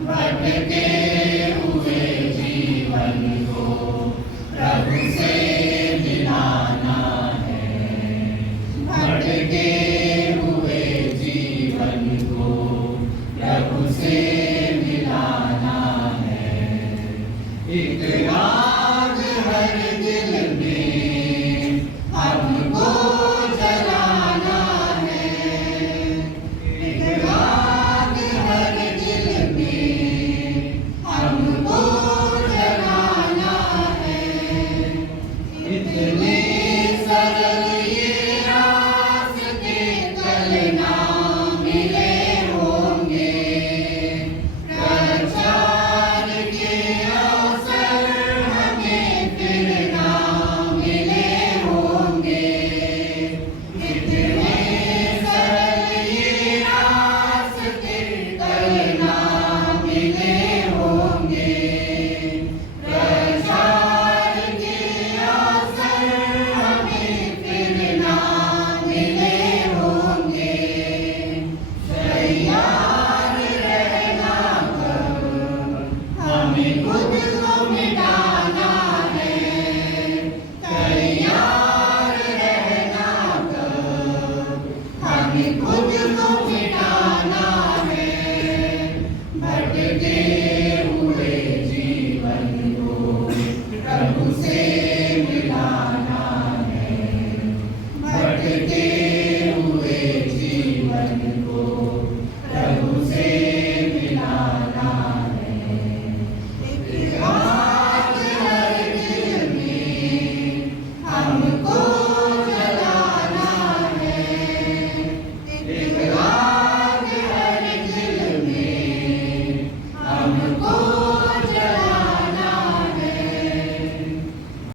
भटके हुए जीवन को प्रभु से मिलाना है। भटके हुए जीवन को प्रभु से मिलाना है। एक आग हर दिल में हमको जलाना है। एक आग हर दिल में हमको जलाना है। इतने सरल ये रास्ते कल ना मिले होंगे। प्रचार के अवसर हमें फिर ना मिले होंगे। इतने सरल ये रास्ते कल ना मिले होंगे। प्रचार के अवसर हमें फिर ना मिले होंगे। तैयार रहना कब हमें खुद को मिटाना है। तैयार रहना कब हमें खुद को मिटाना है। भटके हुए जीवन को प्रभु से मिलाना है। भटके हुए जीवन को प्रभु से मिलाना है। एक आग हर दिल में हमको जलाना है। एक आग हर दिल में हमको